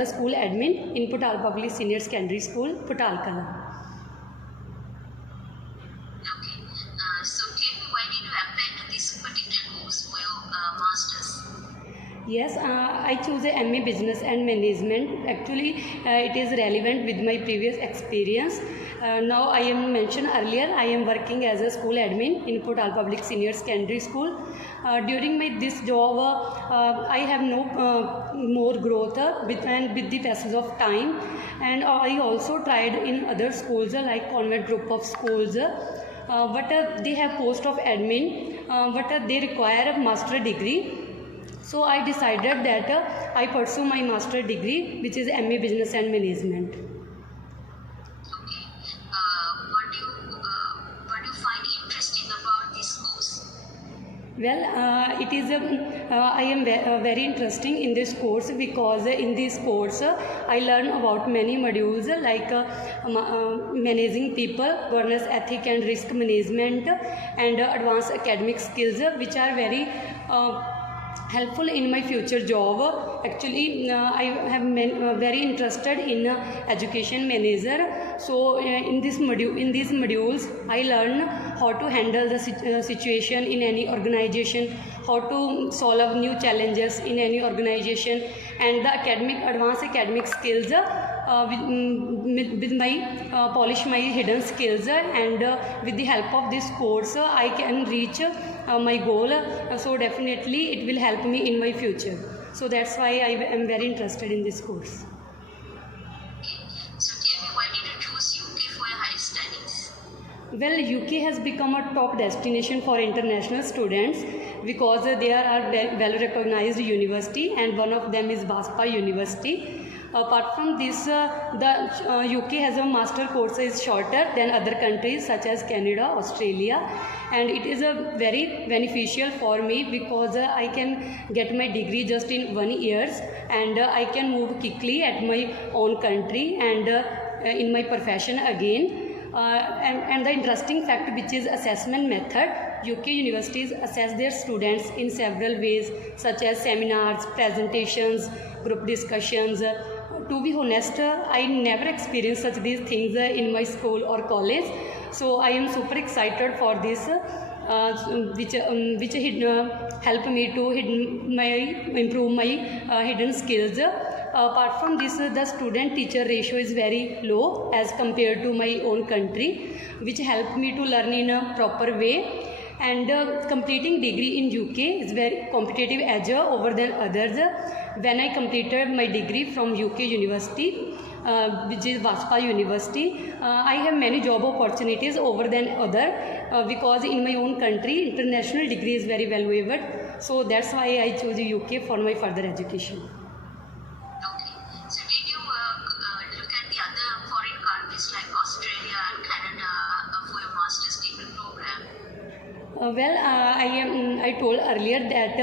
the school admin in Putal Public Senior Secondary School, Putalkala. Okay. So tell me, why did you apply to this particular course for your masters? Yes, I choose a MA Business and Management. Actually, it is relevant with my previous experience. Now, I am mentioned earlier, I am working as a school admin in Putal Public Senior Secondary School. During this job, I have no more growth with the passage of time, and I also tried in other schools like convent group of schools. But they have post of admin, but they require a master degree. So I decided that I pursue my master degree, which is MA Business and Management. Okay. What do you find interesting about this course? Well, it is I am very interesting in this course because in this course I learn about many modules like managing people, governance, ethic and risk management, and advanced academic skills, which are very helpful in my future job. Actually, I have very interested in education manager. So in these modules, I learn how to handle the situation in any organization, how to solve new challenges in any organization, and the advanced academic skills. With my polish my hidden skills, and with the help of this course I can reach my goal. So definitely it will help me in my future. So that's why I am very interested in this course. Okay. So tell me, why did you choose UK for your higher studies? Well, UK has become a top destination for international students because there are well recognized university, and one of them is BASPA University. Apart from this, the UK has a master course is shorter than other countries such as Canada, Australia, and it is a very beneficial for me because I can get my degree just in 1 year, and I can move quickly at my own country and in my profession again. And the interesting fact, which is assessment method, UK universities assess their students in several ways such as seminars, presentations, group discussions. To be honest, I never experienced such these things in my school or college. So I am super excited for this, which help me to improve my hidden skills. Apart from this, the student-teacher ratio is very low as compared to my own country, which helped me to learn in a proper way. And completing degree in UK is very competitive edge over than others. When I completed my degree from UK University, which is BASPA University, I have many job opportunities over than other because in my own country international degree is very valuable. So that's why I chose UK for my further education. Okay. So did you look at the other foreign countries like Australia and Canada for your master's degree program? I told earlier that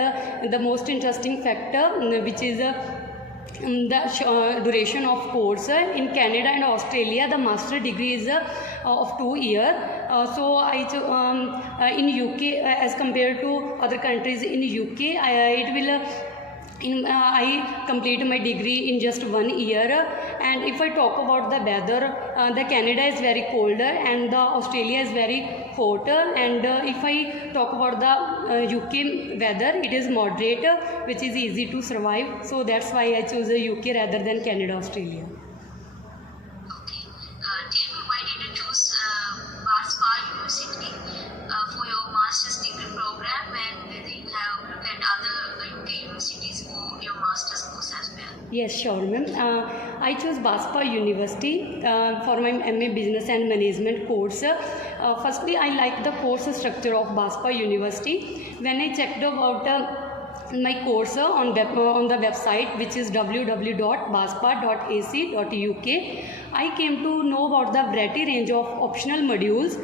the most interesting factor, which is the duration of course. In Canada and Australia, the master degree is of 2 years. So in UK, as compared to other countries in UK, I complete my degree in just 1 year. And if I talk about the weather, the Canada is very colder and the Australia is very hot. And if I talk about the UK weather, it is moderate, which is easy to survive. So that's why I chose the UK rather than Canada, Australia. Okay. Tell me, why did you choose BASPA University for your master's degree program, and whether you have looked at other UK universities for your master's course as well? Yes, sure, ma'am. I chose BASPA University for my MA Business and Management course. Firstly, I like the course structure of BASPA University. When I checked about my course on the website, which is www.baspa.ac.uk, I came to know about the variety range of optional modules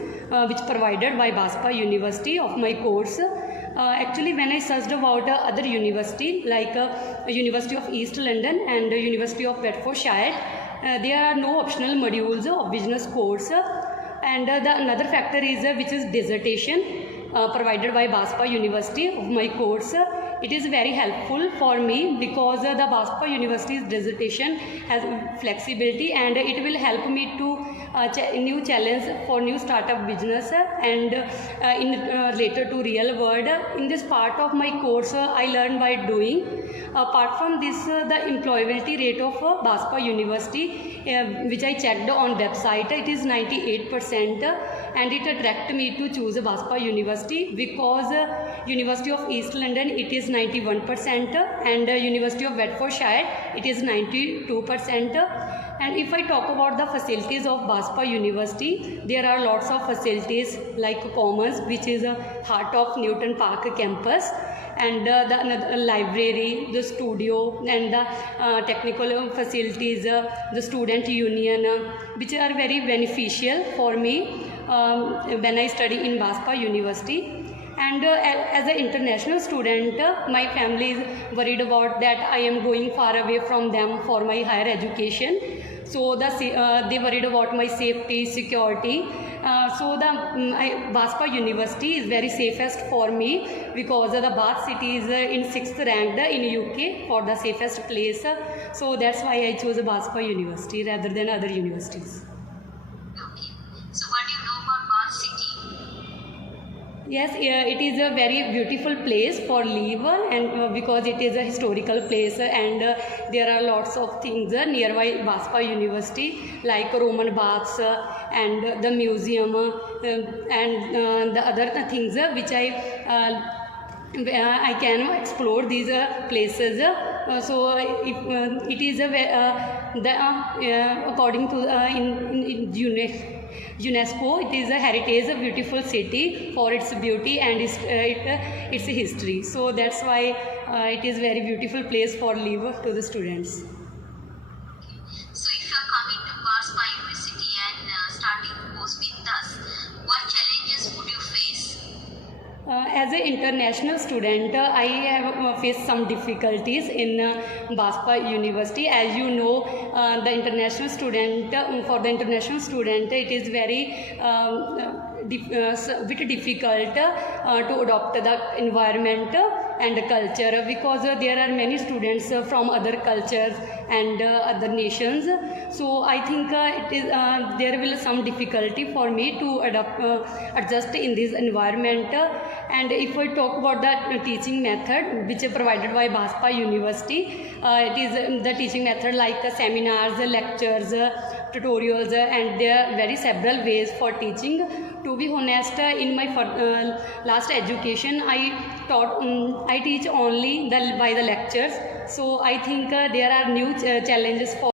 which provided by BASPA University of my course. Actually, when I searched about other university like University of East London and University of Bedfordshire, there are no optional modules of business course. And another factor is which is dissertation provided by BASPA University of my course. it is very helpful for me because the Baspa University's dissertation has flexibility and it will help me to new challenge for new startup business and in later to real world. In this part of my course, I learned by doing. Apart from this, the employability rate of Baspa University, which I checked on website, it is 98%, and it attracted me to choose Baspa University because University of East London it is 91% and University of Bedfordshire it is 92%. And if I talk about the facilities of Baspa University, there are lots of facilities like Commons, which is a heart of Newton Park campus, and the library, the studio, and the technical facilities, the student union, which are very beneficial for me when I study in Baspa University. And as an international student, my family is worried about that I am going far away from them for my higher education. So they worried about my safety, security. So the Baspa University is very safest for me because the Bath city is in 6th ranked in UK for the safest place. So that's why I chose Baspa University rather than other universities. Okay. So what do you know about Bath City? Yes, it is a very beautiful place for live and because it is a historical place and there are lots of things nearby Baspa University like Roman baths and the museum and the other things which I can explore these places. So if, it is according to in UNESCO, it is a heritage, a beautiful city for its beauty and its history. So that's why it is very beautiful place for live to the students. So if you are coming to Baspa University and starting course with us, what challenges would you face? As an international student, I have faced some difficulties in Baspa University. As you know, the international student, for the international student, it is very bit difficult to adopt the environment and culture because there are many students from other cultures and other nations. So I think there will some difficulty for me to adjust in this environment. And if I talk about the teaching method which is provided by Baspa University, it is the teaching method like seminars, lectures, tutorials, and there are very several ways for teaching. To be honest, in my last education, I teach only by the lectures. So I think there are new challenges for